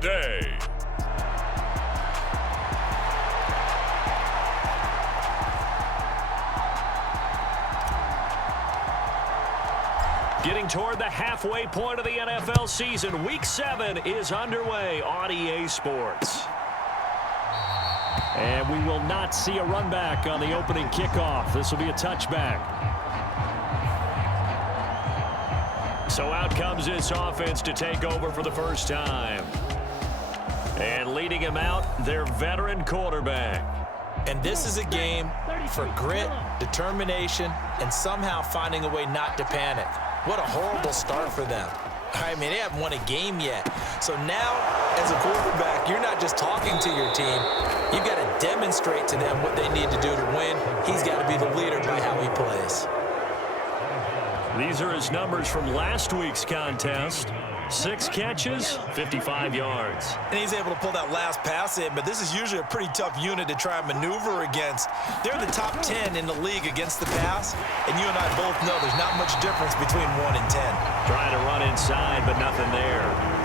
today. Getting toward the halfway point of the NFL season, Week 7 is underway on EA Sports. And we will not see a run back on the opening kickoff. This will be a touchback. So out comes this offense to take over for the first time. And leading him out, their veteran quarterback. And this is a game for grit, determination, and somehow finding a way not to panic. What a horrible start for them. I mean, they haven't won a game yet. So now, as a quarterback, you're not just talking to your team. You've got to demonstrate to them what they need to do to win. He's got to be the leader by how he plays. These are his numbers from last week's contest. 6 catches, 55 yards. And he's able to pull that last pass in, but this is usually a pretty tough unit to try and maneuver against. They're the top 10 in the league against the pass, and you and I both know there's not much difference between 1 and 10. Trying to run inside, but nothing there.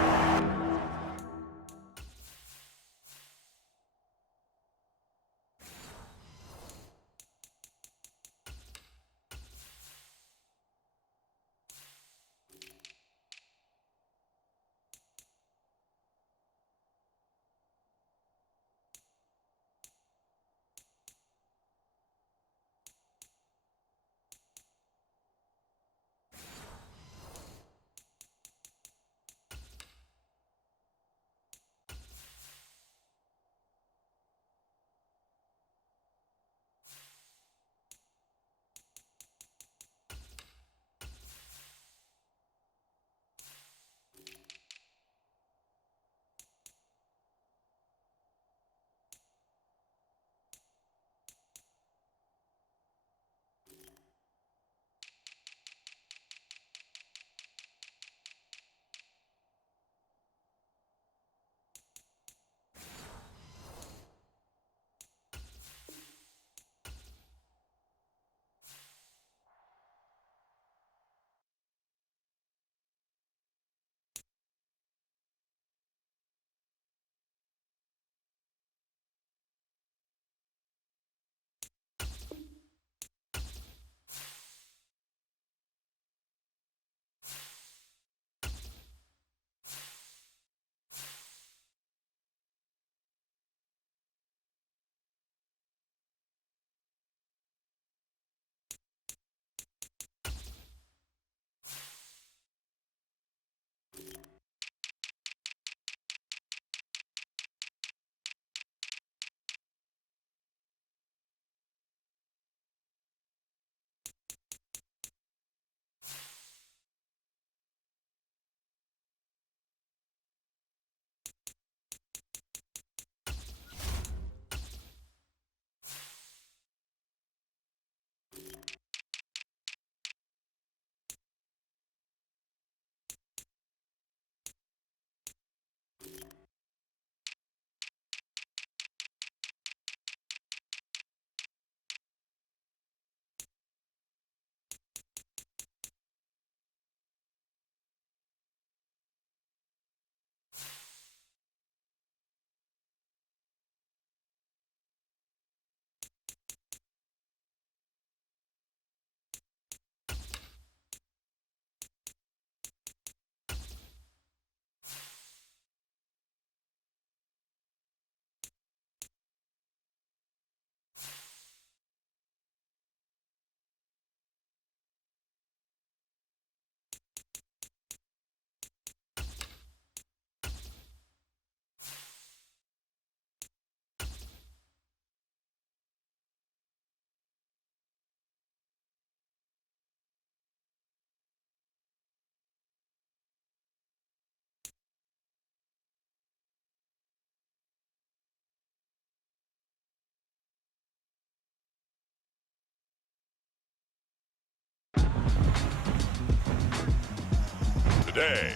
Today.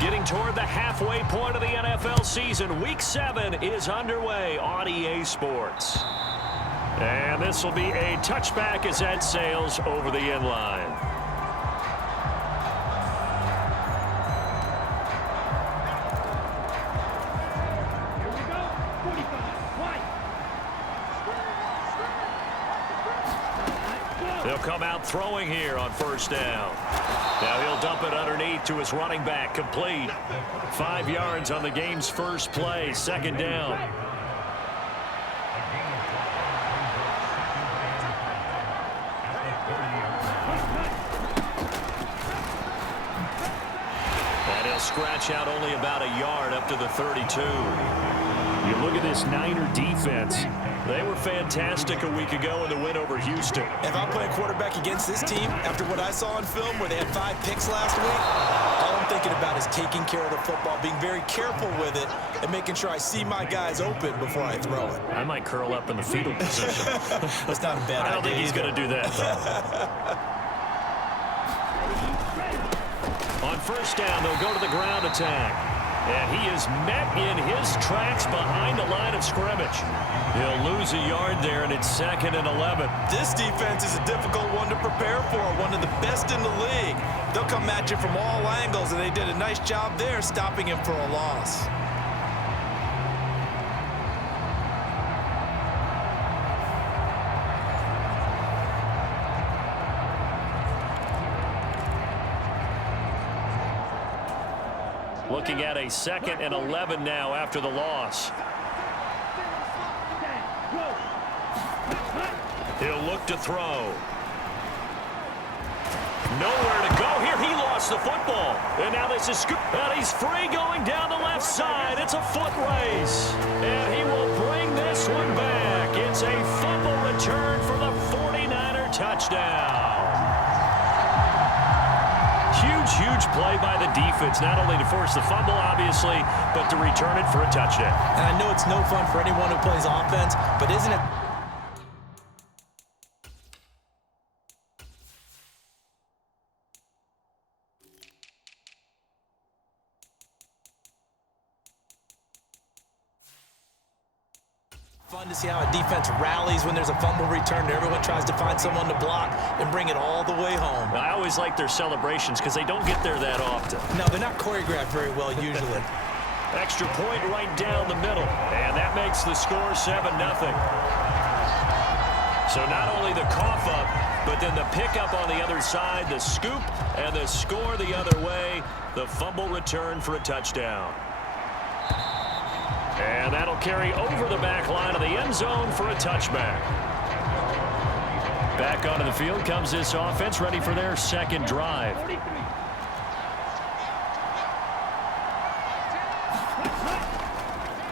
Getting toward the halfway point of the NFL season, Week 7 is underway on EA Sports. And this will be a touchback as Ed sails over the inline. They'll come out throwing here on first down. Now he'll dump it underneath to his running back, complete. 5 yards on the game's first play, second down. And he'll scratch out only about a yard up to the 32. You look at this Niner defense. They were fantastic a week ago in the win over Houston. If I'm playing quarterback against this team, after what I saw on film where they had 5 picks last week, all I'm thinking about is taking care of the football, being very careful with it, and making sure I see my guys open before I throw it. I might curl up in the fetal position. That's not a bad idea. I don't think he's going to do that, though. On first down, they'll go to the ground attack. And he is met in his tracks behind the line of scrimmage. He'll lose a yard there, and it's 2nd and 11. This defense is a difficult one to prepare for, one of the best in the league. They'll come at you from all angles, and they did a nice job there stopping him for a loss. Looking at a 2nd and 11 now after the loss. He'll look to throw. Nowhere to go here. He lost the football. And now this is scoop. And he's free going down the left side. It's a foot race. And he will bring this one back. It's a fumble return for the 49er touchdown. Huge play by the defense, not only to force the fumble, obviously, but to return it for a touchdown. And I know it's no fun for anyone who plays offense, but isn't it? Fun to see how a defense rallies when there's a fumble return. Everyone tries to find someone to block and bring it all the way home. I always like their celebrations because they don't get there that often. No, they're not choreographed very well usually. Extra point right down the middle, and that makes the score 7-0. So not only the cough up, but then the pickup on the other side, the scoop, and the score the other way, the fumble return for a touchdown. And that'll carry over the back line of the end zone for a touchback. Back onto the field comes this offense, ready for their second drive.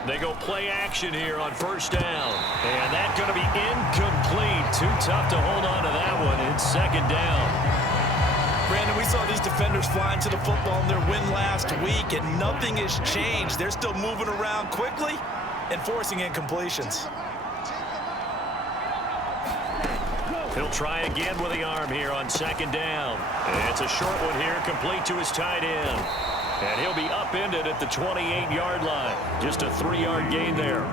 They go play action here on first down. And that's going to be incomplete. Too tough to hold on to that one. It's second down. Brandon, we saw these defenders flying to the football in their win last week, and nothing has changed. They're still moving around quickly and forcing incompletions. He'll try again with the arm here on second down. And it's a short one here, complete to his tight end. And he'll be upended at the 28-yard line. Just a 3-yard gain there.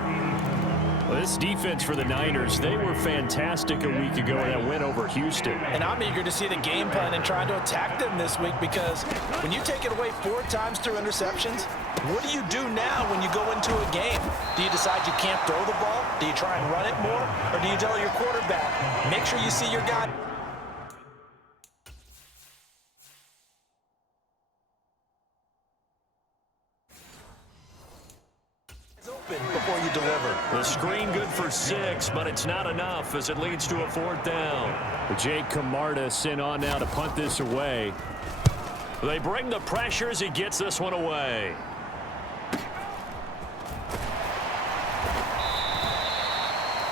Well, this defense for the Niners, they were fantastic a week ago in that win over Houston. And I'm eager to see the game plan and try to attack them this week, because when you take it away 4 times through interceptions, what do you do now when you go into a game? Do you decide you can't throw the ball? Do you try and run it more? Or do you tell your quarterback, make sure you see your guy? Before you deliver. The screen good for 6, but it's not enough as it leads to a 4th down. Jake Camarda sent on now to punt this away. They bring the pressure as he gets this one away.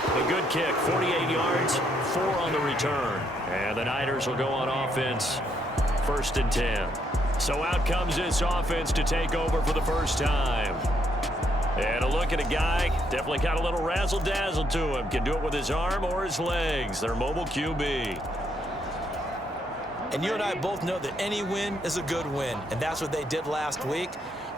A good kick, 48 yards, 4 on the return. And the Niners will go on offense, 1st and 10. So out comes this offense to take over for the first time. And a look at a guy, definitely got a little razzle-dazzle to him. Can do it with his arm or his legs. Their mobile QB. And you and I both know that any win is a good win. And that's what they did last week.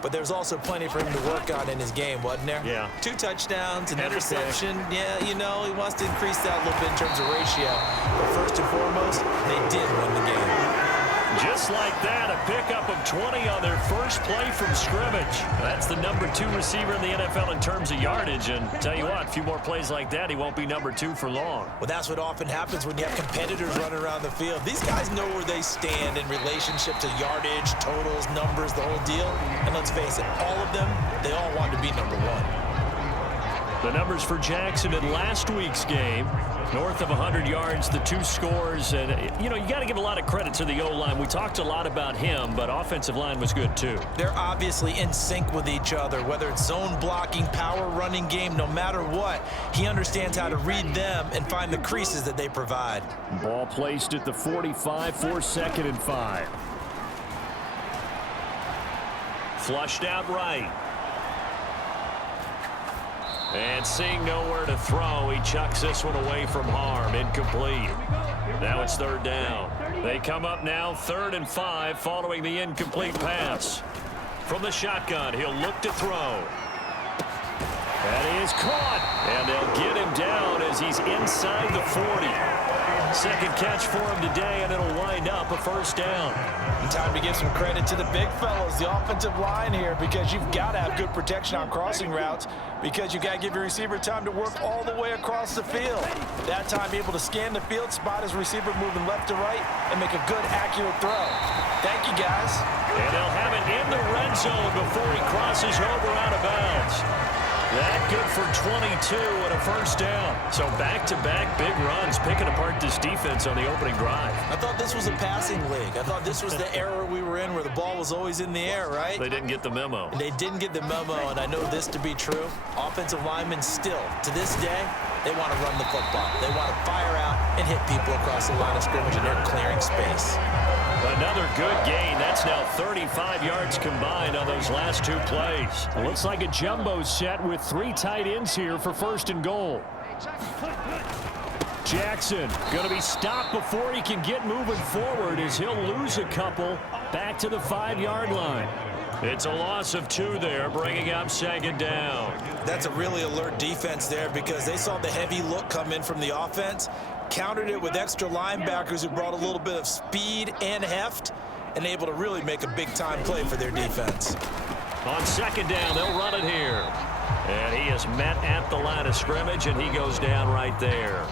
But there's also plenty for him to work on in his game, wasn't there? Yeah. 2 touchdowns, an interception. Yeah, you know, he wants to increase that a little bit in terms of ratio. But first and foremost, they did win the game. Just like that, a pickup of 20 on their first play from scrimmage. That's the #2 receiver in the NFL in terms of yardage. And tell you what, a few more plays like that, he won't be #2 for long. Well, that's what often happens when you have competitors running around the field. These guys know where they stand in relationship to yardage, totals, numbers, the whole deal. And let's face it, all of them, they all want to be #1. The numbers for Jackson in last week's game, north of 100 yards, the 2 scores. And, you know, you got to give a lot of credit to the O-line. We talked a lot about him, but offensive line was good too. They're obviously in sync with each other, whether it's zone blocking, power running game, no matter what. He understands how to read them and find the creases that they provide. Ball placed at the 45 for 2nd and 5. Flushed out right. And seeing nowhere to throw, he chucks this one away from harm. Incomplete. Now it's 3rd down. They come up now 3rd and 5 following the incomplete pass. From the shotgun, he'll look to throw. That is caught. And they'll get him down as he's inside the 40. Second catch for him today, and it'll wind up a 1st down. And time to give some credit to the big fellas, the offensive line here, because you've got to have good protection on crossing routes, because you've got to give your receiver time to work all the way across the field. That time able to scan the field, spot his receiver moving left to right, and make a good, accurate throw. Thank you, guys. And they'll have it in the red zone before he crosses over out of bounds. That good for 22 and a 1st down. So back-to-back big runs, picking apart this defense on the opening drive. I thought this was a passing league. I thought this was the era we were in where the ball was always in the air, right? They didn't get the memo. And they didn't get the memo, and I know this to be true. Offensive linemen still, to this day, they want to run the football. They want to fire out and hit people across the line of scrimmage, and they're clearing space. Another good gain. That's now 35 yards combined on those last 2 plays. It looks like a jumbo set with 3 tight ends here for 1st and goal. Jackson going to be stopped before he can get moving forward as he'll lose a couple back to the 5-yard line. It's a loss of 2 there, bringing up 2nd down. That's a really alert defense there because they saw the heavy look come in from the offense, countered it with extra linebackers who brought a little bit of speed and heft, and able to really make a big-time play for their defense. On 2nd down, they'll run it here. And he is met at the line of scrimmage, and he goes down right there.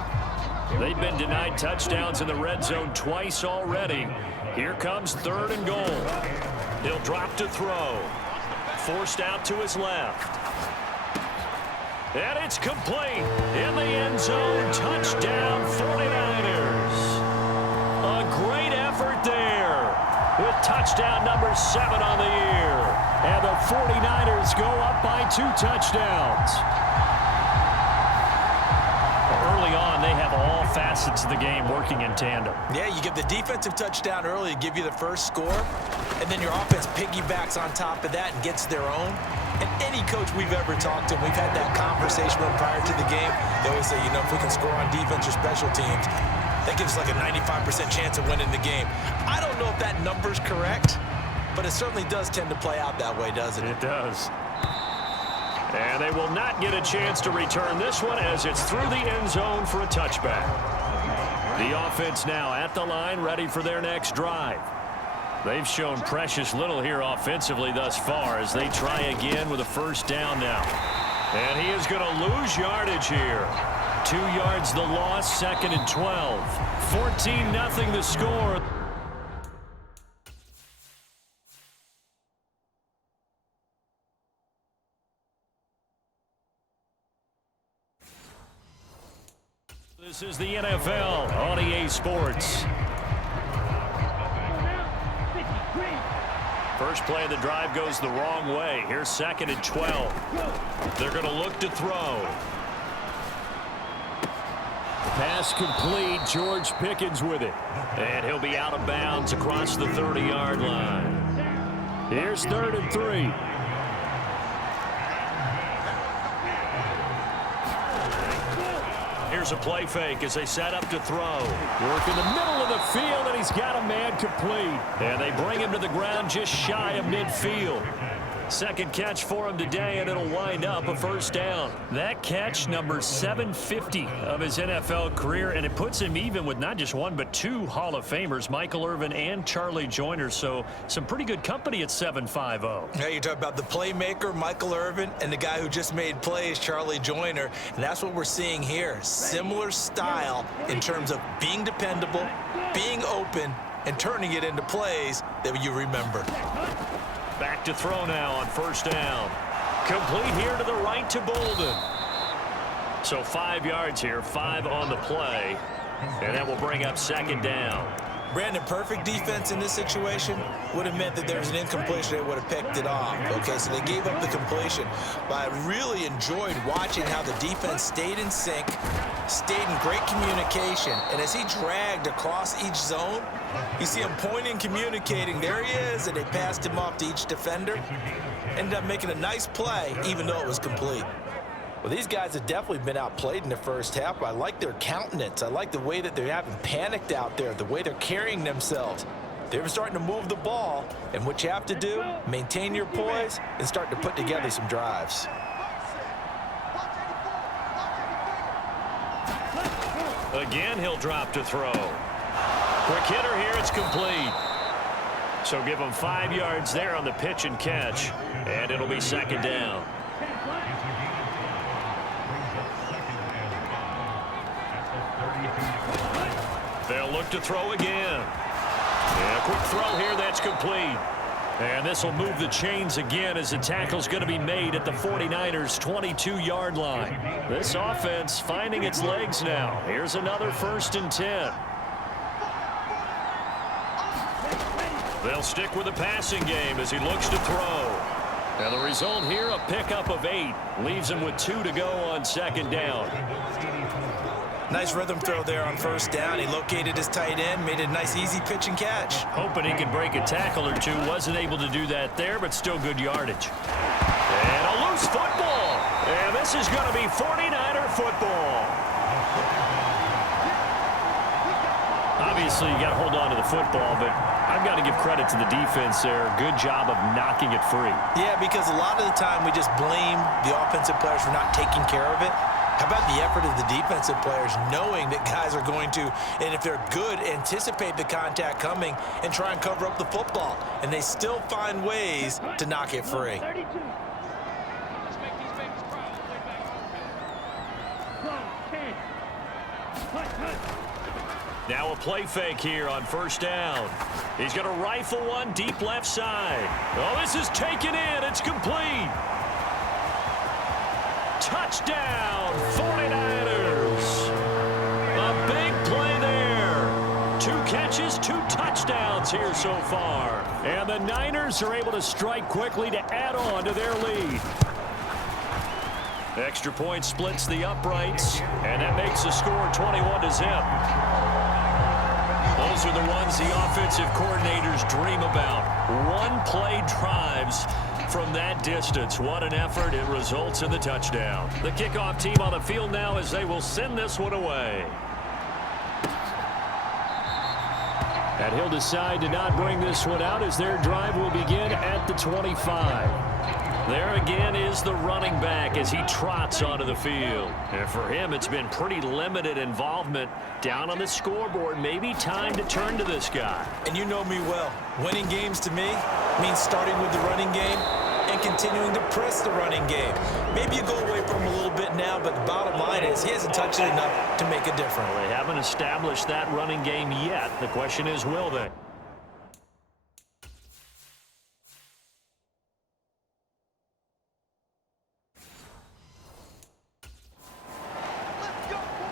They've been denied touchdowns in the red zone twice already. Here comes 3rd and goal. He'll drop to throw. Forced out to his left. And it's complete. In the end zone, touchdown 49ers. A great effort there with touchdown number 7 on the year. And the 49ers go up by 2 touchdowns. Early on, they have all facets of the game working in tandem. Yeah, you give the defensive touchdown early to give you the first score, and then your offense piggybacks on top of that and gets their own. And any coach we've ever talked to, we've had that conversation with prior to the game, they always say, you know, if we can score on defense or special teams, that gives us like a 95% chance of winning the game. I don't know if that number's correct, but it certainly does tend to play out that way, doesn't it? It does. And they will not get a chance to return this one as it's through the end zone for a touchback. The offense now at the line, ready for their next drive. They've shown precious little here offensively thus far as they try again with a 1st down now. And he is going to lose yardage here. 2 yards the loss, 2nd and 12. 14-0 the score. This is the NFL on EA Sports. First play of the drive goes the wrong way. Here's 2nd and 12. They're going to look to throw. Pass complete. George Pickens with it. And he'll be out of bounds across the 30-yard line. Here's 3rd and 3. Here's a play fake as they set up to throw. Work in the middle of the field, and he's got a man complete. And they bring him to the ground just shy of midfield. Second catch for him today, and it'll wind up a first down. That catch, number 750 of his NFL career, and it puts him even with not just one but two Hall of Famers, Michael Irvin and Charlie Joyner. So some pretty good company at 750. Now you're talking about the playmaker, Michael Irvin, and the guy who just made plays, Charlie Joyner. And that's what we're seeing here. Similar style in terms of being dependable, being open, and turning it into plays that you remember. Back to throw now on first down. Complete here to the right to Bolden. So 5 yards here, 5 on the play. And that will bring up second down. Brandon, perfect defense in this situation would have meant that there was an incompletion. They would have picked it off. Okay, so they gave up the completion. But I really enjoyed watching how the defense stayed in sync, stayed in great communication. And as he dragged across each zone, you see him pointing, communicating. There he is, and they passed him off to each defender. Ended up making a nice play, even though it was complete. Well, these guys have definitely been outplayed in the first half, but I like their countenance. I like the way that they haven't panicked out there, the way they're carrying themselves. They're starting to move the ball, and what you have to do, maintain your poise and start to put together some drives. Again, he'll drop to throw. Quick hitter here, it's complete. So give him 5 yards there on the pitch and catch, and it'll be second down. They'll look to throw again. Yeah, quick throw here, that's complete. And this will move the chains again as the tackle's going to be made at the 49ers' 22-yard line. This offense finding its legs now. Here's another 1st and 10. They'll stick with the passing game as he looks to throw. And the result here, a pickup of 8. Leaves him with 2 to go on second down. Nice rhythm throw there on first down. He located his tight end, made a nice easy pitch and catch. Hoping he could break a tackle or two. Wasn't able to do that there, but still good yardage. And a loose football. And this is going to be 49er football. Obviously, you got to hold on to the football, but I've got to give credit to the defense there. Good job of knocking it free. Yeah, because a lot of the time we just blame the offensive players for not taking care of it. How about the effort of the defensive players knowing that guys are going to, and if they're good, anticipate the contact coming and try and cover up the football. And they still find ways to knock it free. Now a play fake here on first down. He's going to rifle one deep left side. Oh, this is taken in. It's complete. Touchdown, 49ers. A big play there. 2 catches, 2 touchdowns here so far. And the Niners are able to strike quickly to add on to their lead. Extra point splits the uprights, and that makes the score 21-0. Those are the ones the offensive coordinators dream about. One-play drives from that distance. What an effort. It results in the touchdown. The kickoff team on the field now as they will send this one away. And he'll decide to not bring this one out as their drive will begin at the 25. There again is the running back as he trots onto the field. And for him, it's been pretty limited involvement down on the scoreboard. Maybe time to turn to this guy. And you know me well. Winning games to me means starting with the running game and continuing to press the running game. Maybe you go away from him a little bit now, but the bottom line is he hasn't touched it enough to make a difference. Well, they haven't established that running game yet. The question is, will they?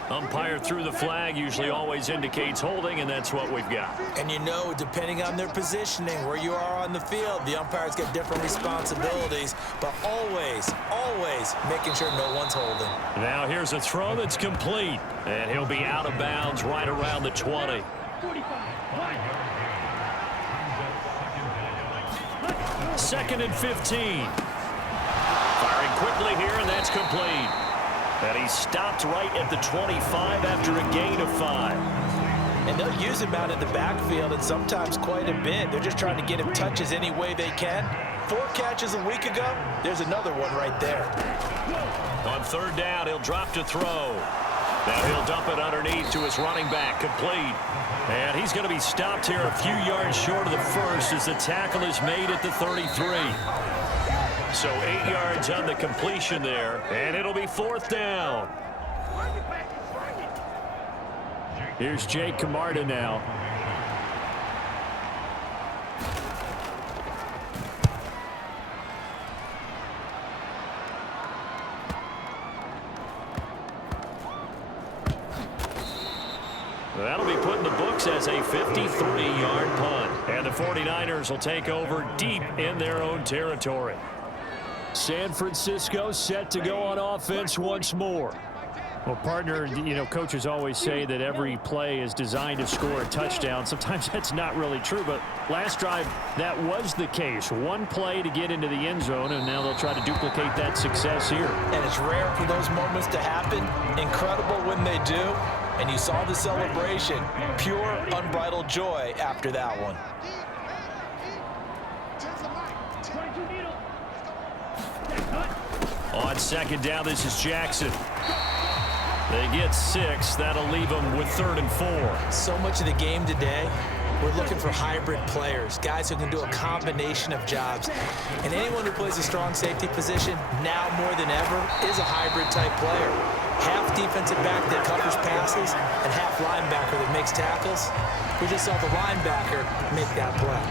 Umpire threw the flag, usually always indicates holding, and that's what we've got. And you know, depending on their positioning, where you are on the field, the umpires get different responsibilities, but always, always making sure no one's holding. Now here's a throw that's complete, and he'll be out of bounds right around the 20. Second and 15. Firing quickly here, and that's complete. And he stopped right at the 25 after a gain of 5. And they'll use him out in the backfield, and sometimes quite a bit. They're just trying to get him touches any way they can. 4 catches a week ago, there's another one right there. On third down, he'll drop to throw. Now he'll dump it underneath to his running back, complete. And he's going to be stopped here a few yards short of the first as the tackle is made at the 33. So 8 yards on the completion there, and it'll be 4th down. Here's Jake Camarda now. That'll be put in the books as a 53-yard punt. And the 49ers will take over deep in their own territory. San Francisco set to go on offense once more. Well, partner, you know, coaches always say that every play is designed to score a touchdown. Sometimes that's not really true, but last drive, that was the case. One play to get into the end zone, and now they'll try to duplicate that success here. And it's rare for those moments to happen. Incredible when they do. And you saw the celebration. Pure, unbridled joy after that one. On second down, this is Jackson. They get 6. That'll leave them with 3rd and 4. So much of the game today, we're looking for hybrid players, guys who can do a combination of jobs. And anyone who plays a strong safety position, now more than ever, is a hybrid-type player. Half defensive back that covers passes and half linebacker that makes tackles. We just saw the linebacker make that play.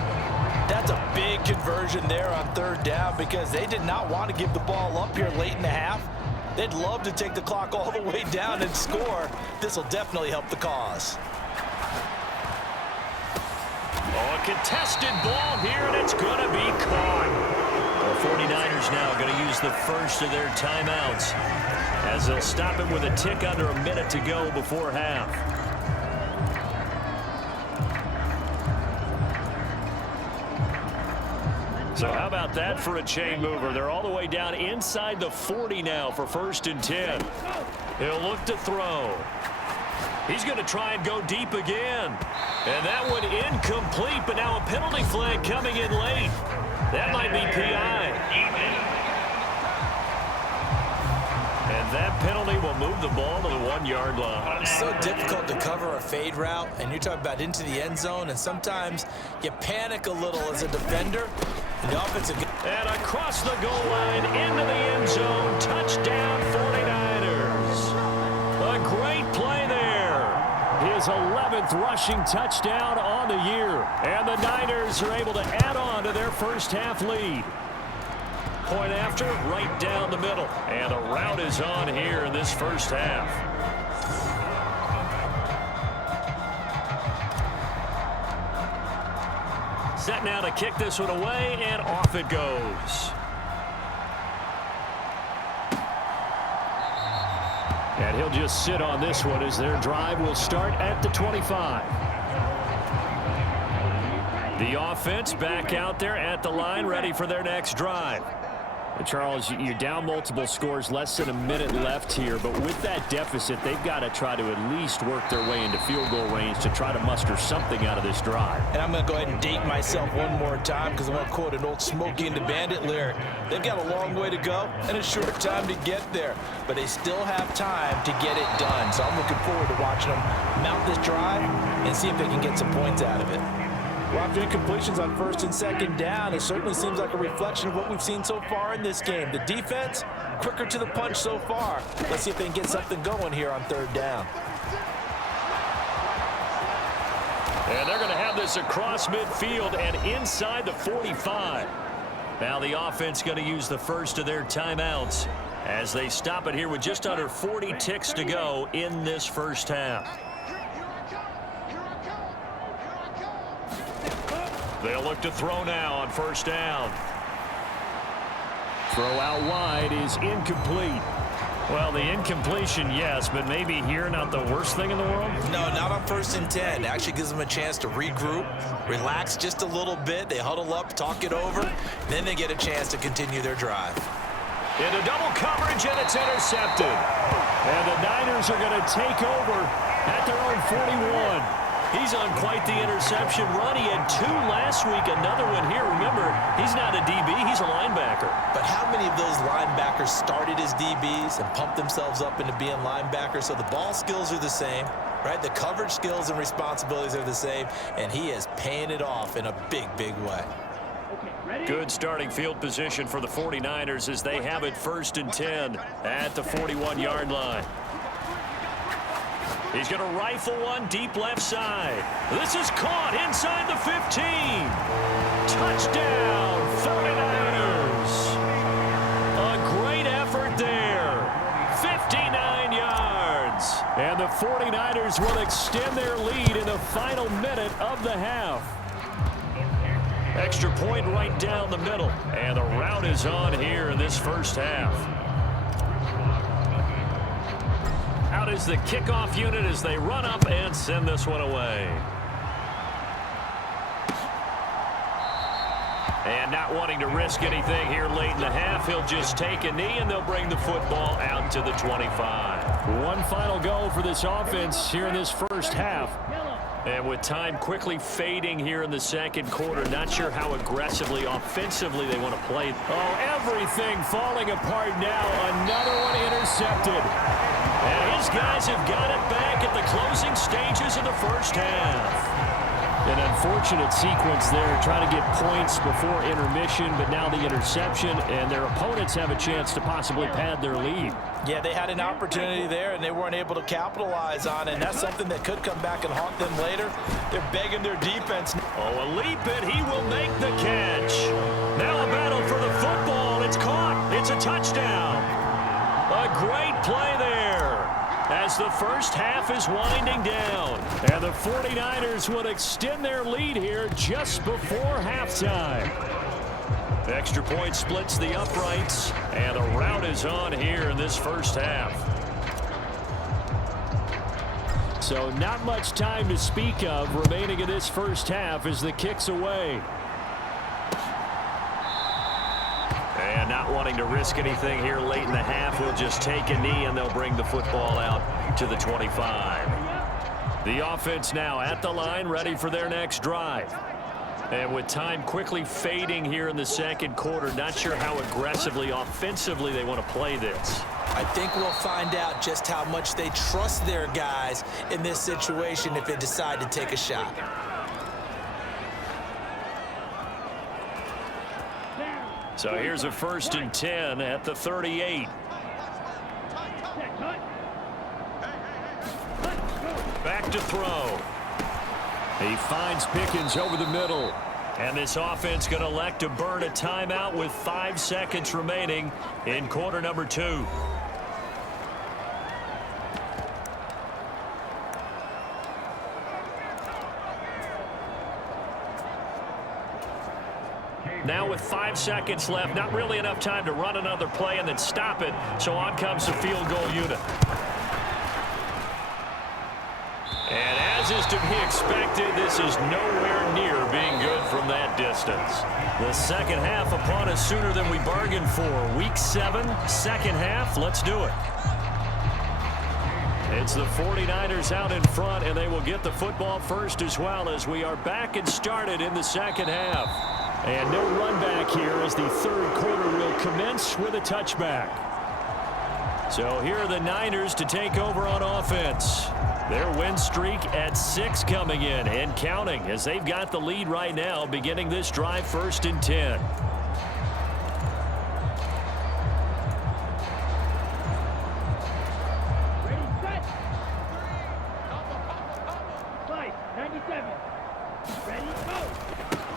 That's a big conversion there on 3rd down because they did not want to give the ball up here late in the half. They'd love to take the clock all the way down and score. This will definitely help the cause. Oh, a contested ball here, and it's going to be caught. The 49ers now going to use the first of their timeouts as they'll stop him with a tick under a minute to go before half. So how about that for a chain mover? They're all the way down inside the 40 now for 1st and 10. He'll look to throw. He's going to try and go deep again. And that one incomplete, but now a penalty flag coming in late. That might be PI. And that penalty will move the ball to the 1-yard line. It's so difficult to cover a fade route, and you're talking about into the end zone, and sometimes you panic a little as a defender. And the offensive... And across the goal line, into the end zone, touchdown 49ers. A great play there. His 11th rushing touchdown on the year. And the Niners are able to add on to their first half lead. Point after, right down the middle. And the route is on here in this first half. Set now to kick this one away, and off it goes. And he'll just sit on this one as their drive will start at the 25. The offense back out there at the line, ready for their next drive. Charles, you're down multiple scores, less than a minute left here, but with that deficit, they've got to try to at least work their way into field goal range to try to muster something out of this drive. And I'm going to go ahead and date myself one more time because I want to quote an old Smokey and the Bandit lyric. They've got a long way to go and a short time to get there, but they still have time to get it done. So I'm looking forward to watching them mount this drive and see if they can get some points out of it. Well, after incompletions on 1st and 2nd down, it certainly seems like a reflection of what we've seen so far in this game. The defense, quicker to the punch so far. Let's see if they can get something going here on 3rd down. And they're going to have this across midfield and inside the 45. Now the offense going to use the first of their timeouts as they stop it here with just under 40 ticks to go in this first half. They'll look to throw now on 1st down. Throw out wide is incomplete. Well, the incompletion, yes, but maybe here not the worst thing in the world? No, not on 1st and 10. It actually gives them a chance to regroup, relax just a little bit. They huddle up, talk it over, then they get a chance to continue their drive. Into double coverage, and it's intercepted. And the Niners are going to take over at their own 41. He's on quite the interception run. He had 2 last week, another one here. Remember, he's not a DB, he's a linebacker. But how many of those linebackers started as DBs and pumped themselves up into being linebackers? So the ball skills are the same, right? The coverage skills and responsibilities are the same, and he is paying it off in a big, big way. Good starting field position for the 49ers as they have it 1st and 10 at the 41-yard line. He's going to rifle one deep left side. This is caught inside the 15. Touchdown, 49ers. A great effort there. 59 yards. And the 49ers will extend their lead in the final minute of the half. Extra point right down the middle. And the route is on here in this first half. Out is the kickoff unit as they run up and send this one away. And not wanting to risk anything here late in the half, he'll just take a knee and they'll bring the football out to the 25. One final go for this offense here in this first half. And with time quickly fading here in the second quarter, not sure how aggressively, offensively they want to play. Oh, everything falling apart now. Another one intercepted. And his guys have got it back at the closing stages of the first half. An unfortunate sequence there, trying to get points before intermission, but now the interception, and their opponents have a chance to possibly pad their lead. Yeah, they had an opportunity there, and they weren't able to capitalize on it, and that's something that could come back and haunt them later. They're begging their defense. Oh, a leap, and he will make the catch. Now a battle for the football. It's caught. It's a touchdown. A great play there as the first half is winding down. And the 49ers would extend their lead here just before halftime. Extra point splits the uprights, and the route is on here in this first half. So not much time to speak of remaining in this first half as the kick's away. And not wanting to risk anything here late in the half, he'll just take a knee and they'll bring the football out to the 25. The offense now at the line, ready for their next drive. And with time quickly fading here in the second quarter, not sure how aggressively, offensively they want to play this. I think we'll find out just how much they trust their guys in this situation if they decide to take a shot. So here's a 1st and 10 at the 38. Back to throw. He finds Pickens over the middle. And this offense going to elect to burn a timeout with 5 seconds remaining in quarter number 2. Now with 5 seconds left, not really enough time to run another play and then stop it. So on comes the field goal unit. And as is to be expected, this is nowhere near being good from that distance. The second half upon us sooner than we bargained for. Week 7, second half. Let's do it. It's the 49ers out in front, and they will get the football first as well as we are back and started in the second half. And no run back here as the third quarter will commence with a touchback. So here are the Niners to take over on offense. Their win streak at 6 coming in and counting as they've got the lead right now beginning this drive 1st and 10.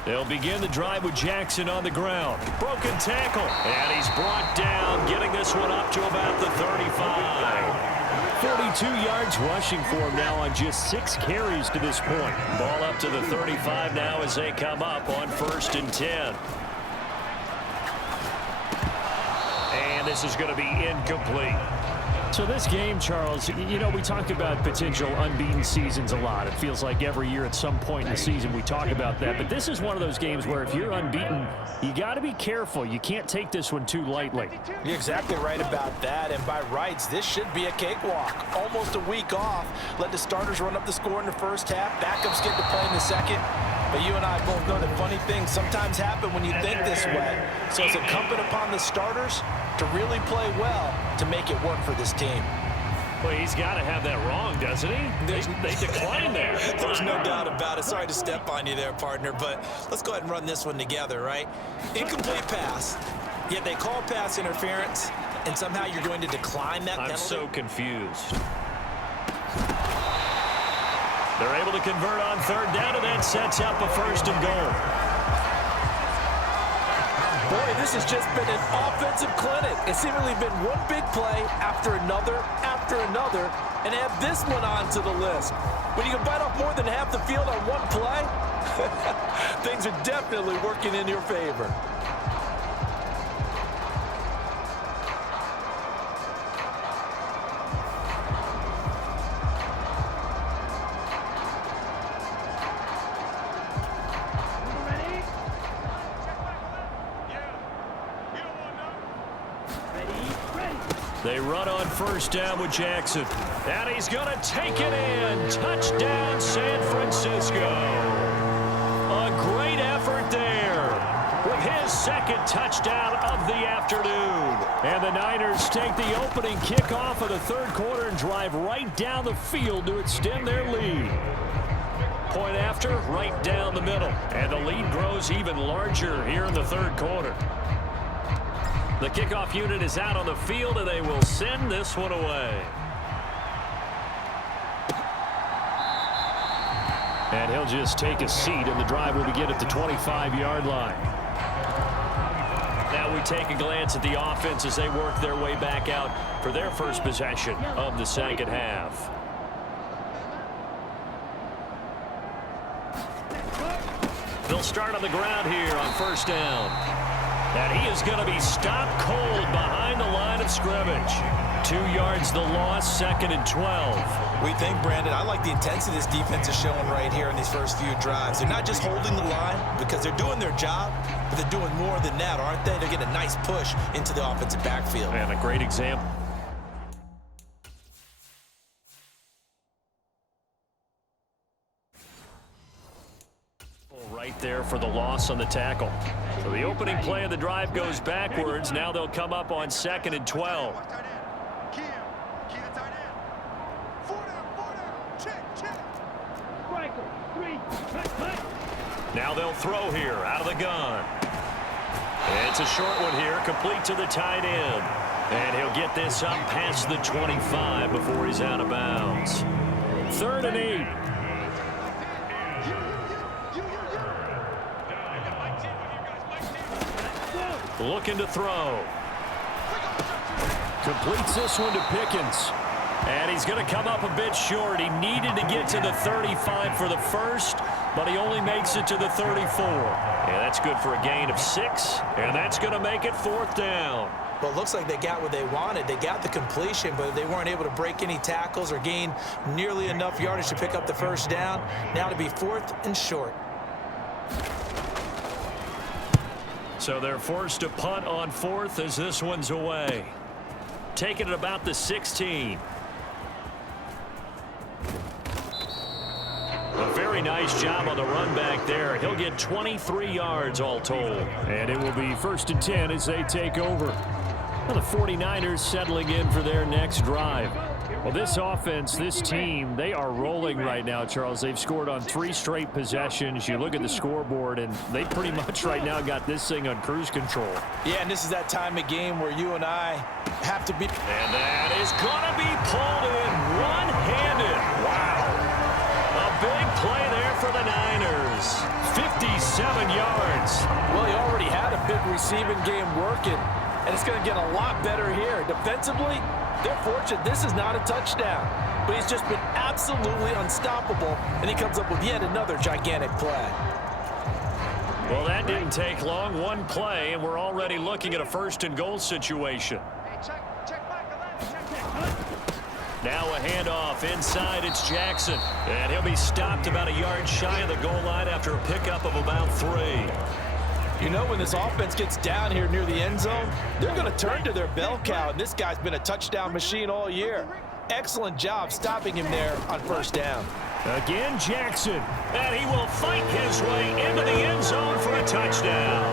They'll begin the drive with Jackson on the ground. Broken tackle. And he's brought down, getting this one up to about the 35. 42 yards rushing for him now on just 6 carries to this point. Ball up to the 35 now as they come up on 1st and 10. And this is going to be incomplete. So this game, Charles, you know, we talk about potential unbeaten seasons a lot. It feels like every year at some point in the season we talk about that. But this is one of those games where if you're unbeaten, you got to be careful. You can't take this one too lightly. You're exactly right about that. And by rights, this should be a cakewalk. Almost a week off. Let the starters run up the score in the first half. Backups get to play in the second. But you and I both know that funny things sometimes happen when you think this way. So it's incumbent upon the starters to really play well to make it work for this team. Well, he's got to have that wrong, doesn't he? They declined there. There's no doubt about it. Sorry to step on you there, partner, but let's go ahead and run this one together, right? Incomplete pass, yet they call pass interference, and somehow you're going to decline that penalty? I'm so confused. They're able to convert on third down, and that sets up a first and goal. Boy, this has just been an offensive clinic. It's seemingly been one big play after another, and add this one onto the list. When you can bite off more than half the field on one play, things are definitely working in your favor. They run on first down with Jackson. And he's going to take it in. Touchdown, San Francisco. A great effort there with his second touchdown of the afternoon. And the Niners take the opening kickoff of the third quarter and drive right down the field to extend their lead. Point after, right down the middle. And the lead grows even larger here in the third quarter. The kickoff unit is out on the field, and they will send this one away. And he'll just take a seat, and the drive will begin at the 25-yard line. Now we take a glance at the offense as they work their way back out for their first possession of the second half. They'll start on the ground here on first down. And he is going to be stopped cold behind the line of scrimmage. 2 yards the loss, second and 12. We think, Brandon, I like the intensity this defense is showing right here in these first few drives. They're not just holding the line because they're doing their job, but they're doing more than that, aren't they? They're getting a nice push into the offensive backfield. And a great example. Right there for the loss on the tackle. So the opening play of the drive goes backwards. Now they'll come up on second and 12. Now they'll throw here out of the gun. It's a short one here, complete to the tight end. And he'll get this up past the 25 before he's out of bounds. 3rd and 8. Looking to throw. Completes this one to Pickens. And he's going to come up a bit short. He needed to get to the 35 for the first, but he only makes it to the 34. And that's good for a gain of 6, and that's going to make it 4th down. Well, it looks like they got what they wanted. They got the completion, but they weren't able to break any tackles or gain nearly enough yardage to pick up the first down. Now to be 4th and short. So they're forced to punt on 4th as this one's away. Taking it about the 16. A very nice job on the run back there. He'll get 23 yards all told. And it will be 1st and 10 as they take over. Well, the 49ers settling in for their next drive. Well, this offense, this team, they are rolling right now, Charles. They've scored on 3 straight possessions. You look at the scoreboard, and they pretty much right now got this thing on cruise control. Yeah, and this is that time of game where you and I have to be. And that is going to be pulled in one-handed. Wow. A big play there for the Niners. 57 yards. Well, he already had a big receiving game working, and it's going to get a lot better here. Defensively, they're fortunate this is not a touchdown, but he's just been absolutely unstoppable, and he comes up with yet another gigantic play. Well, that didn't take long. One play, and we're already looking at a 1st and goal situation. Hey, check back on that. Check. Now a handoff inside. It's Jackson. And he'll be stopped about a yard shy of the goal line after a pickup of about 3. You know, when this offense gets down here near the end zone, they're going to turn to their bell cow, and this guy's been a touchdown machine all year. Excellent job stopping him there on first down. Again, Jackson. And he will fight his way into the end zone for a touchdown.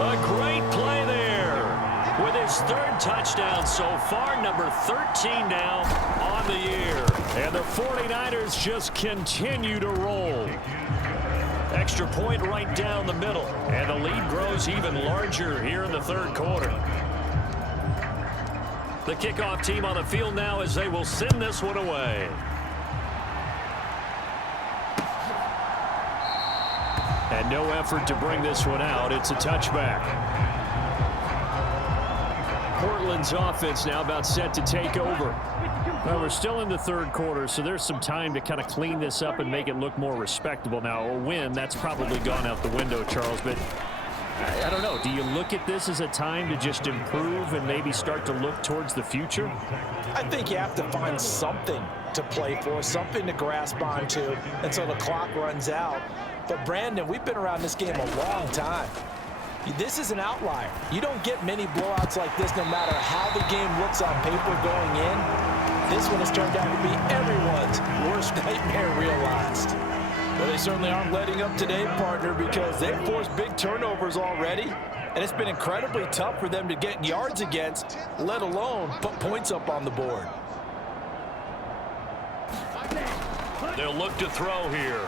A great play there. With his 3rd touchdown so far, number 13 now on the year. And the 49ers just continue to roll. Extra point right down the middle. And the lead grows even larger here in the 3rd quarter. The kickoff team on the field now as they will send this one away. And no effort to bring this one out. It's a touchback. Portland's offense now about set to take over. Well, we're still in the 3rd quarter, so there's some time to kind of clean this up and make it look more respectable. Now, a win, that's probably gone out the window, Charles, but I don't know. Do you look at this as a time to just improve and maybe start to look towards the future? I think you have to find something to play for, something to grasp onto until the clock runs out. But, Brandon, we've been around this game a long time. This is an outlier. You don't get many blowouts like this no matter how the game looks on paper going in. This one has turned out to be everyone's worst nightmare realized. Well, they certainly aren't letting up today, partner, because they've forced big turnovers already, and it's been incredibly tough for them to get yards against, let alone put points up on the board. They'll look to throw here.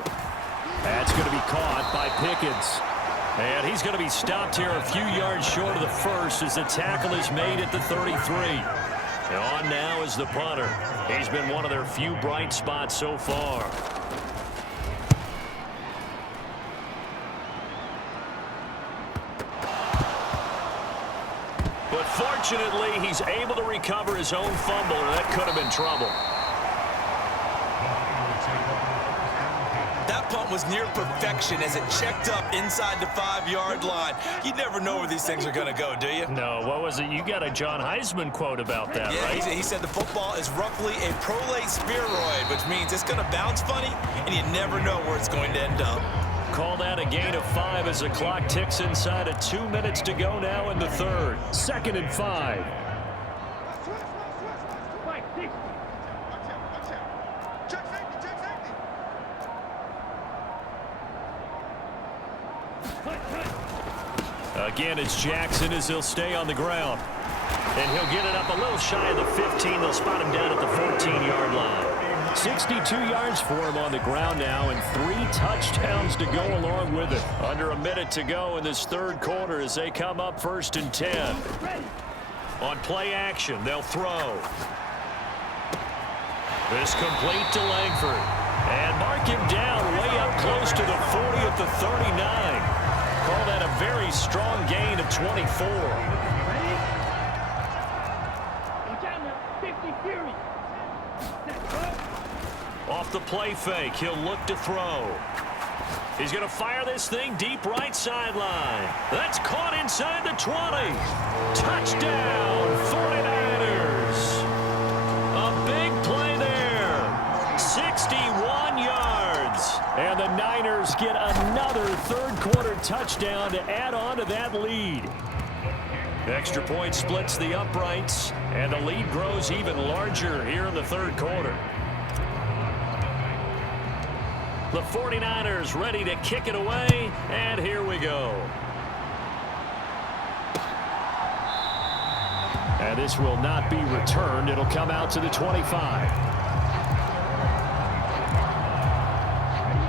That's going to be caught by Pickens. And he's going to be stopped here a few yards short of the first as the tackle is made at the 33. And on now is the punter. He's been one of their few bright spots so far. But fortunately, he's able to recover his own fumble, and that could have been trouble. That punt was near perfection as it checked up inside the 5-yard line. You never know where these things are going to go, do you? No, what was it? You got a John Heisman quote about that, right? He said the football is roughly a prolate spheroid, which means it's going to bounce funny, and you never know where it's going to end up. Call that a gain of 5 as the clock ticks inside of 2 minutes to go now in the 3rd. 2nd and 5. Again, it's Jackson as he'll stay on the ground. And he'll get it up a little shy of the 15. They'll spot him down at the 14-yard line. 62 yards for him on the ground now, and 3 touchdowns to go along with it. Under a minute to go in this 3rd quarter as they come up 1st and 10. On play action, they'll throw. This complete to Langford. And mark him down way up close to the 40 at the 39. Call that a very strong gain of 24. Off the play fake, he'll look to throw. He's going to fire this thing deep right sideline. That's caught inside the 20. Touchdown, 49ers. A big play there. 61 yards. And the Niners get another 3rd quarter touchdown to add on to that lead. Extra point splits the uprights, and the lead grows even larger here in the 3rd quarter. The 49ers ready to kick it away, and here we go. And this will not be returned. It'll come out to the 25.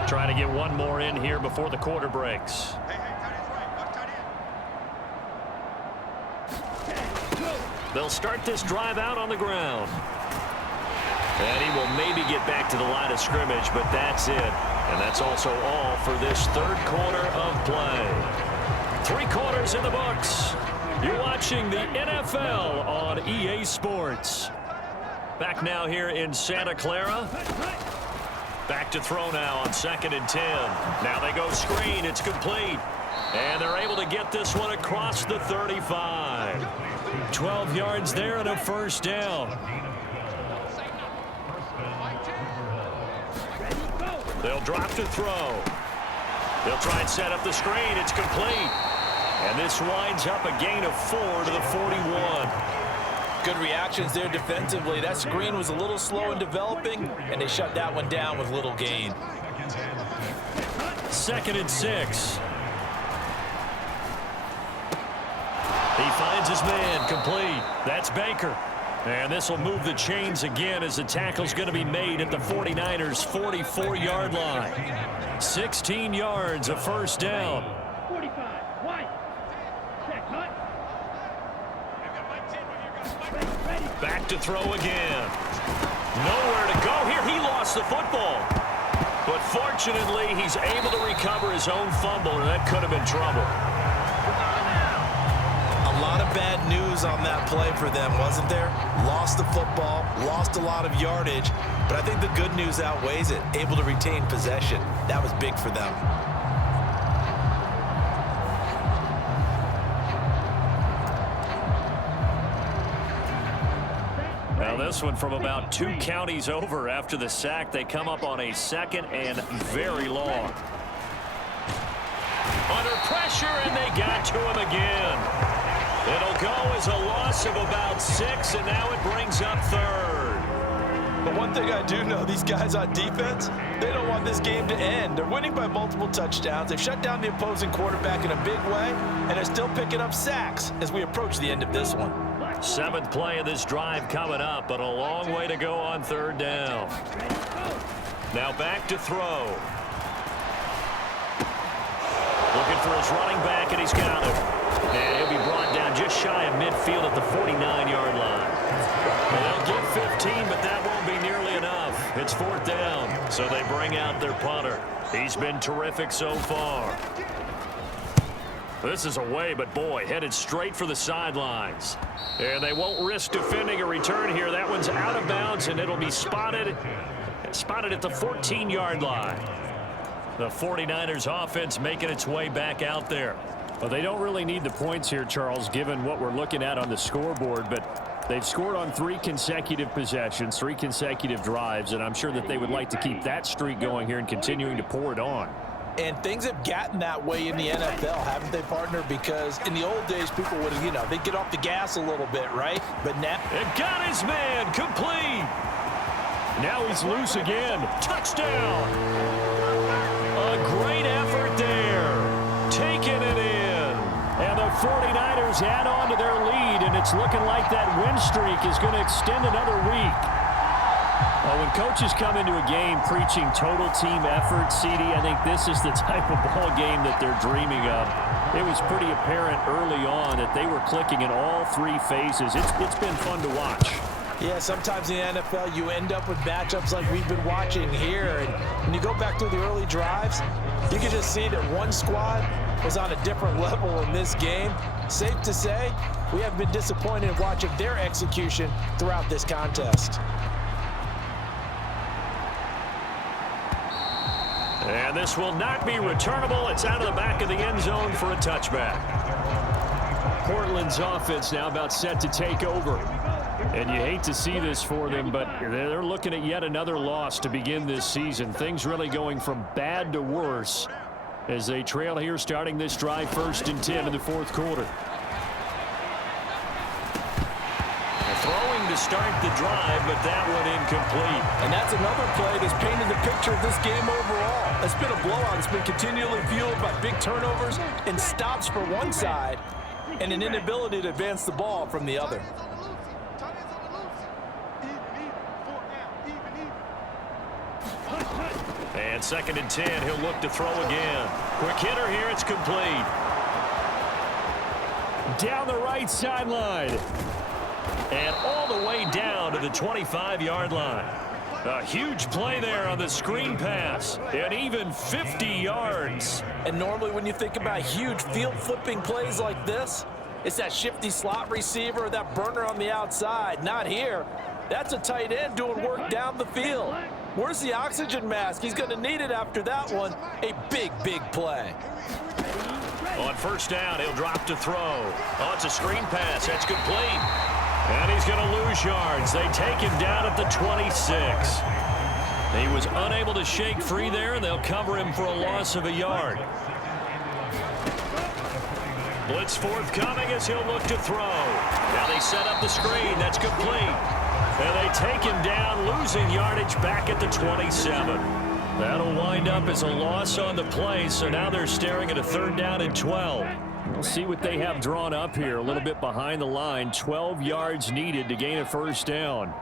Trying to get one more in here before the quarter breaks. They'll start this drive out on the ground. And he will maybe get back to the line of scrimmage, but that's it. And that's also all for this 3rd quarter of play. 3 quarters in the books. You're watching the NFL on EA Sports. Back now here in Santa Clara. Back to throw now on 2nd and 10. Now they go screen. It's complete. And they're able to get this one across the 35. 12 yards there and a 1st down. They'll drop to throw. They'll try and set up the screen. It's complete. And this winds up a gain of 4 to the 41. Good reactions there defensively. That screen was a little slow in developing, and they shut that one down with little gain. 2nd and 6. He finds his man, complete. That's Baker. And this will move the chains again as the tackle's going to be made at the 49ers' 44-yard line. 16 yards, a first down. 45, wide. Check, hut. Back to throw again. Nowhere to go here. He lost the football. But fortunately, he's able to recover his own fumble, and that could have been trouble. A lot of bad news on that play for them, wasn't there? Lost the football, lost a lot of yardage, but I think the good news outweighs it. Able to retain possession. That was big for them. Now this one from about 2 counties over after the sack. They come up on a 2nd and very long. Under pressure, and they got to him again. It'll go as a loss of about 6, and now it brings up 3rd. But one thing I do know, these guys on defense, they don't want this game to end. They're winning by multiple touchdowns. They've shut down the opposing quarterback in a big way, and they're still picking up sacks as we approach the end of this one. 7th play of this drive coming up, but a long way to go on 3rd down. Now back to throw. Looking for his running back, and he's got him. And he'll be brought down just shy of midfield at the 49-yard line. They'll get 15, but that won't be nearly enough. It's 4th down, so they bring out their punter. He's been terrific so far. This is away, but boy, headed straight for the sidelines. And they won't risk defending a return here. That one's out of bounds, and it'll be spotted at the 14-yard line. The 49ers offense making its way back out there. Well, they don't really need the points here, Charles, given what we're looking at on the scoreboard, but they've scored on 3 consecutive possessions, 3 consecutive drives, and I'm sure that they would like to keep that streak going here and continuing to pour it on. And things have gotten that way in the NFL, haven't they, partner? Because in the old days, people would, they'd get off the gas a little bit, right? But now... They've got his man, complete. Now he's loose again. Touchdown. A great effort there. Taking it in. And the 49ers add on to their lead, and it's looking like that win streak is going to extend another week. Well, when coaches come into a game preaching total team effort, CD, I think this is the type of ball game that they're dreaming of. It was pretty apparent early on that they were clicking in all 3 phases. It's been fun to watch. Yeah, sometimes in the NFL you end up with matchups like we've been watching here. And when you go back to the early drives, you can just see that one squad was on a different level in this game. Safe to say, we have been disappointed in watching their execution throughout this contest. And this will not be returnable. It's out of the back of the end zone for a touchback. Portland's offense now about set to take over. And you hate to see this for them, but they're looking at yet another loss to begin this season. Things really going from bad to worse as they trail here starting this drive 1st and 10 in the 4th quarter. Throwing to start the drive, but that one incomplete. And that's another play that's painted the picture of this game overall. It's been a blowout. It's been continually fueled by big turnovers and stops for one side and an inability to advance the ball from the other. And 2nd and 10, he'll look to throw again. Quick hitter here, it's complete. Down the right sideline. And all the way down to the 25-yard line. A huge play there on the screen pass. And even 50 yards. And normally when you think about huge field-flipping plays like this, it's that shifty slot receiver or that burner on the outside. Not here. That's a tight end doing work down the field. Where's the oxygen mask? He's going to need it after that one. A big, big play. On 1st down, he'll drop to throw. Oh, it's a screen pass. That's complete. And he's going to lose yards. They take him down at the 26. He was unable to shake free there, and they'll cover him for a loss of a yard. Blitz forthcoming as he'll look to throw. Now they set up the screen. That's complete. And they take him down, losing yardage back at the 27. That'll wind up as a loss on the play, so now they're staring at a 3rd down and 12. We'll see what they have drawn up here. A little bit behind the line. 12 yards needed to gain a 1st down.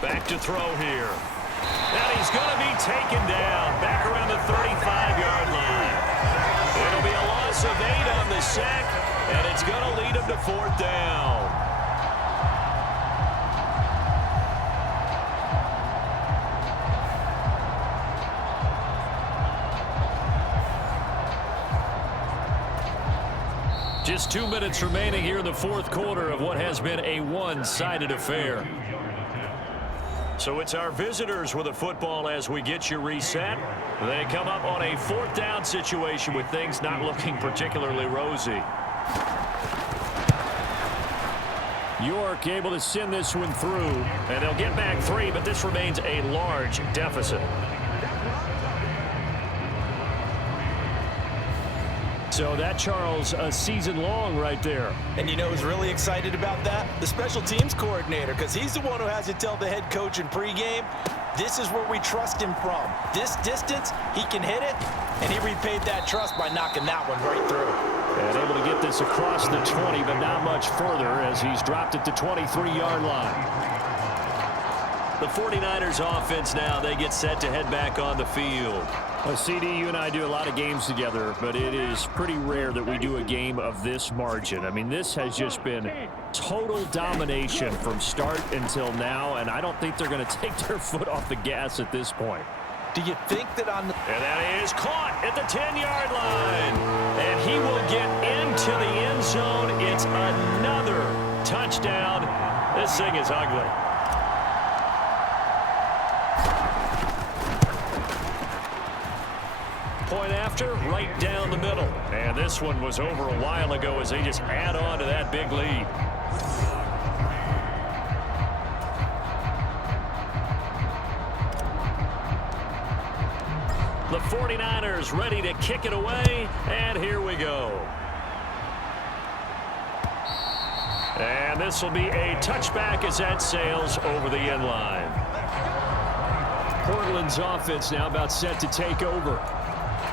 Back to throw here. And he's going to be taken down back around the 35-yard line. It'll be a loss of 8 on the sack, and it's going to lead him to 4th down. Just 2 minutes remaining here in the 4th quarter of what has been a one-sided affair. So it's our visitors with the football as we get you reset. They come up on a 4th down situation with things not looking particularly rosy. York able to send this one through, and they'll get back 3, but this remains a large deficit. So that, Charles, a season long right there. And you know who's really excited about that? The special teams coordinator, because he's the one who has to tell the head coach in pregame, this is where we trust him from. This distance, he can hit it, and he repaid that trust by knocking that one right through. And able to get this across the 20, but not much further as he's dropped at the 23-yard line. The 49ers offense now, they get set to head back on the field. Well, CD, you and I do a lot of games together, but it is pretty rare that we do a game of this margin. I mean, this has just been total domination from start until now, and I don't think they're going to take their foot off the gas at this point. Do you think that on the... And that is caught at the 10-yard line. And he will get into the end zone. It's another touchdown. This thing is ugly. Point after, right down the middle. And this one was over a while ago as they just add on to that big lead. The 49ers ready to kick it away, and here we go. And this will be a touchback as that sails over the end line. Portland's offense now about set to take over.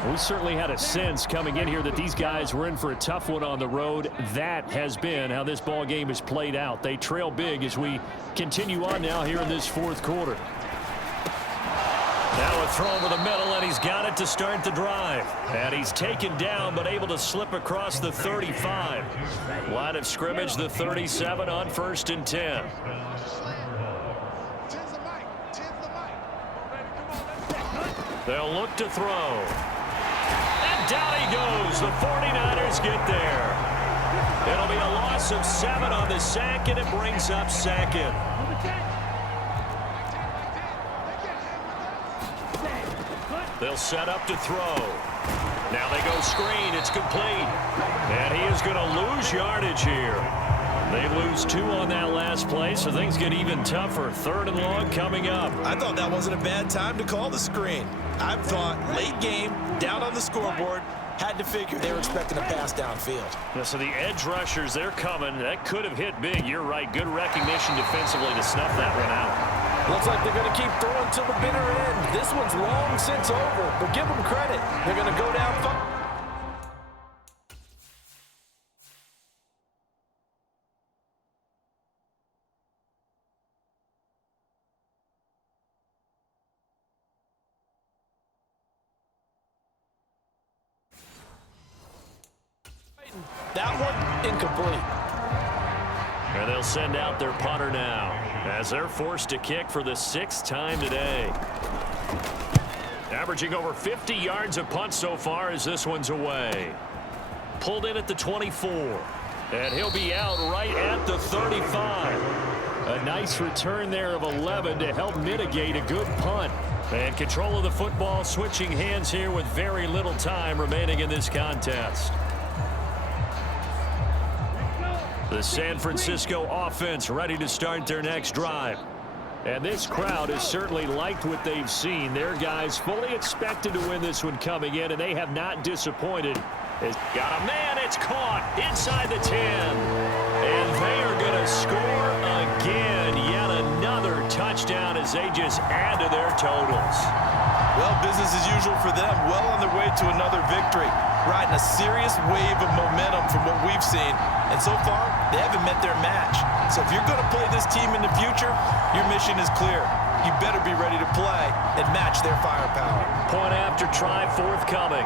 We certainly had a sense coming in here that these guys were in for a tough one on the road. That has been how this ball game has played out. They trail big as we continue on now here in this 4th quarter. Now a throw over the middle, and he's got it to start the drive. And he's taken down, but able to slip across the 35. Line of scrimmage, the 37 on 1st and 10. They'll look to throw. And down he goes. The 49ers get there. It'll be a loss of 7 on the sack, and it brings up 2nd. They'll set up to throw. Now they go screen. It's complete. And he is going to lose yardage here. They lose 2 on that last play, so things get even tougher. 3rd and long coming up. I thought that wasn't a bad time to call the screen. I thought late game, down on the scoreboard, had to figure they were expecting a pass downfield. Yeah, so the edge rushers, they're coming. That could have hit big. You're right. Good recognition defensively to snuff that one out. Looks like they're going to keep throwing till the bitter end. This one's long since over, but give them credit. They're going to go down. That one incomplete. And they'll send out their punter now as they're forced to kick for the 6th time today. Averaging over 50 yards a punt so far as this one's away. Pulled in at the 24. And he'll be out right at the 35. A nice return there of 11 to help mitigate a good punt. And control of the football switching hands here with very little time remaining in this contest. The San Francisco offense ready to start their next drive. And this crowd has certainly liked what they've seen. Their guys fully expected to win this one coming in, and they have not disappointed. It's got a man. It's caught inside the 10. And they are going to score again. Yet another touchdown as they just add to their totals. Well, business as usual for them. Well on their way to another victory. Riding a serious wave of momentum from what we've seen. And so far, they haven't met their match. So if you're going to play this team in the future, your mission is clear. You better be ready to play and match their firepower. Point after try forthcoming.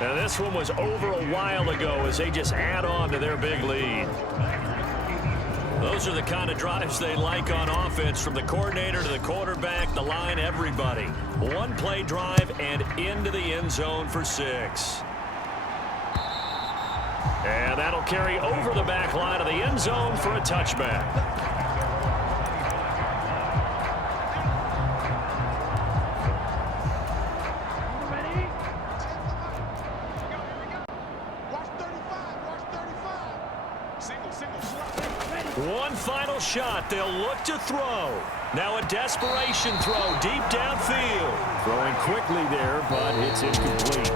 Now this one was over a while ago as they just add on to their big lead. Those are the kind of drives they like on offense, from the coordinator to the quarterback, the line, everybody. One play drive and into the end zone for 6. And that'll carry over the back line of the end zone for a touchback. One final shot. They'll look to throw. Now a desperation throw deep downfield. Throwing quickly there, but it's incomplete.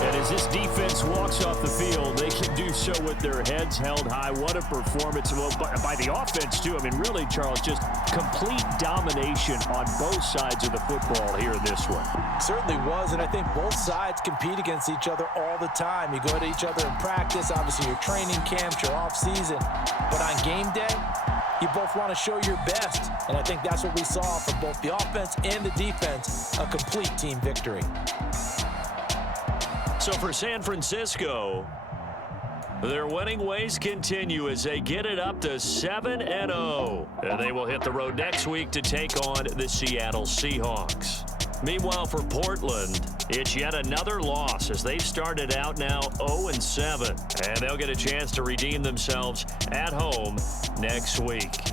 And as this defense walks off the field, they can do so with their heads held high. What a performance by the offense, too. I mean, really, Charles, just complete domination on both sides of the football here in this one. Certainly was, and I think both sides compete against each other all the time. You go to each other in practice, obviously your training camps, your off-season. But on game day, you both want to show your best. And I think that's what we saw from both the offense and the defense, a complete team victory. So for San Francisco, their winning ways continue as they get it up to 7-0. And they will hit the road next week to take on the Seattle Seahawks. Meanwhile, for Portland, it's yet another loss as they've started out now 0-7. And they'll get a chance to redeem themselves at home next week.